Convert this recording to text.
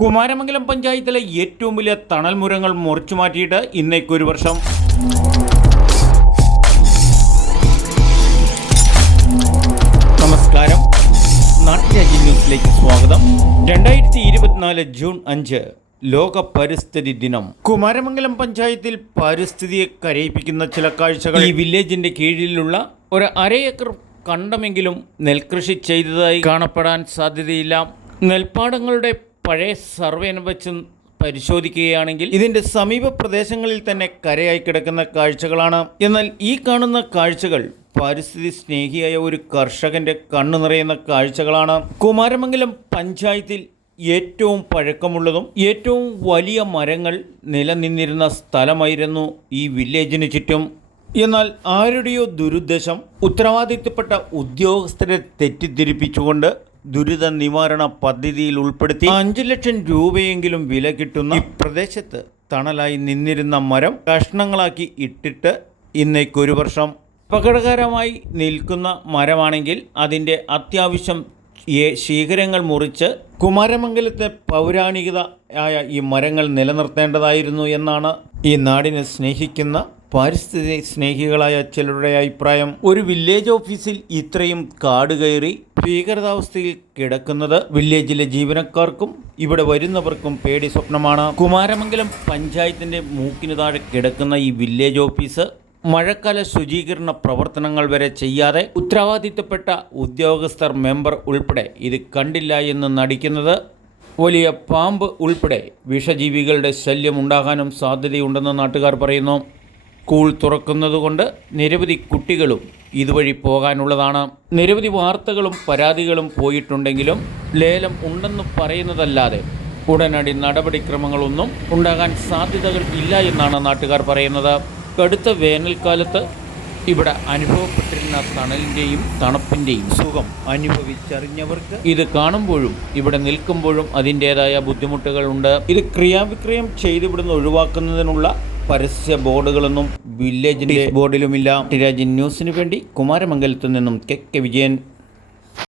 കുമാരമംഗലം പഞ്ചായത്തിലെ ഏറ്റവും വലിയ തണൽ മരങ്ങൾ മുറിച്ചു മാറ്റിയിട്ട് ഇന്നേക്കൊരു വർഷം. നമസ്കാരം, നാട്ടുരാജ്യ ന്യൂസിലേക്ക് സ്വാഗതം. 2024 ജൂൺ 5 ലോക പരിസ്ഥിതി ദിനം. കുമാരമംഗലം പഞ്ചായത്തിൽ പരിസ്ഥിതിയെ കരയിപ്പിക്കുന്ന ചില കാഴ്ചകൾ. ഈ വില്ലേജിന്റെ കീഴിലുള്ള ഒരു അരയേക്കർ കണ്ടമെങ്കിലും നെൽകൃഷി ചെയ്തതായി കാണപ്പെടാൻ സാധ്യതയില്ല. നെൽപ്പാടങ്ങളുടെ പഴയ സർവേ വെച്ച് പരിശോധിക്കുകയാണെങ്കിൽ ഇതിൻ്റെ സമീപ പ്രദേശങ്ങളിൽ തന്നെ കരയായി കിടക്കുന്ന കാഴ്ചകളാണ്. എന്നാൽ ഈ കാണുന്ന കാഴ്ചകൾ പരിസ്ഥിതി സ്നേഹിയായ ഒരു കർഷകന്റെ കണ്ണു നിറയുന്ന കാഴ്ചകളാണ്. കുമാരമംഗലം പഞ്ചായത്തിൽ ഏറ്റവും പഴക്കമുള്ളതും ഏറ്റവും വലിയ മരങ്ങൾ നിലനിന്നിരുന്ന സ്ഥലമായിരുന്നു ഈ വില്ലേജിന് ചുറ്റും. എന്നാൽ ആരുടെയോ ദുരുദ്ദേശം ഉത്തരവാദിത്തപ്പെട്ട ഉദ്യോഗസ്ഥരെ തെറ്റിദ്ധരിപ്പിച്ചുകൊണ്ട് ദുരിത നിവാരണ പദ്ധതിയിൽ ഉൾപ്പെടുത്തി 5 ലക്ഷം രൂപയെങ്കിലും വില കിട്ടുന്ന ഈ പ്രദേശത്ത് തണലായി നിന്നിരുന്ന മരം കഷ്ണങ്ങളാക്കി ഇട്ടിട്ട് ഇന്നേക്കൊരു വർഷം. അപകടകരമായി നിൽക്കുന്ന മരമാണെങ്കിൽ അതിൻ്റെ അത്യാവശ്യം ശീഖരങ്ങൾ മുറിച്ച് കുമാരമംഗലത്തെ പൗരാണികത ആയ ഈ മരങ്ങൾ നിലനിർത്തേണ്ടതായിരുന്നു എന്നാണ് ഈ നാടിനെ സ്നേഹിക്കുന്ന പരിസ്ഥിതി സ്നേഹികളായ ചിലരുടെ അഭിപ്രായം. ഒരു വില്ലേജ് ഓഫീസിൽ ഇത്രയും കാട് കയറി ഭീകരതാവസ്ഥയിൽ കിടക്കുന്നത് വില്ലേജിലെ ജീവനക്കാർക്കും ഇവിടെ വരുന്നവർക്കും പേടി സ്വപ്നമാണ്. കുമാരമംഗലം പഞ്ചായത്തിൻ്റെ മൂക്കിന് താഴെ കിടക്കുന്ന ഈ വില്ലേജ് ഓഫീസ് മഴക്കാല ശുചീകരണ പ്രവർത്തനങ്ങൾ വരെ ചെയ്യാതെ ഉത്തരവാദിത്തപ്പെട്ട ഉദ്യോഗസ്ഥർ മെമ്പർ ഉൾപ്പെടെ ഇത് കണ്ടില്ല എന്ന് നടിക്കുന്നത് വലിയ പാമ്പ് ഉൾപ്പെടെ വിഷജീവികളുടെ ശല്യം ഉണ്ടാകാനും സാധ്യതയുണ്ടെന്ന് നാട്ടുകാർ പറയുന്നു. സ്കൂൾ തുറക്കുന്നതുകൊണ്ട് നിരവധി കുട്ടികളും ഇതുവഴി പോകാനുള്ളതാണ്. നിരവധി വാർത്തകളും പരാതികളും പോയിട്ടുണ്ടെങ്കിലും ലേലം ഉണ്ടെന്ന് പറയുന്നതല്ലാതെ ഉടനടി നടപടിക്രമങ്ങളൊന്നും ഉണ്ടാകാൻ സാധ്യതകൾ ഇല്ല എന്നാണ് നാട്ടുകാർ പറയുന്നത്. കടുത്ത വേനൽക്കാലത്ത് ഇവിടെ അനുഭവപ്പെട്ടിരുന്ന തണലിൻ്റെയും തണുപ്പിൻ്റെയും സുഖം അനുഭവിച്ചറിഞ്ഞവർക്ക് ഇത് കാണുമ്പോഴും ഇവിടെ നിൽക്കുമ്പോഴും അതിൻ്റേതായ ബുദ്ധിമുട്ടുകളുണ്ട്. ഇത് ക്രിയാവിക്രയം ചെയ്തുവിടുന്ന് ഒഴിവാക്കുന്നതിനുള്ള പരസ്യ ബോർഡുകളൊന്നും വില്ലേജിൻ്റെ ബോർഡിലുമില്ല. നാട്ടുരാജ്യ ന്യൂസിനു വേണ്ടി കുമാരമംഗലത്തു നിന്നും കെ വിജയൻ.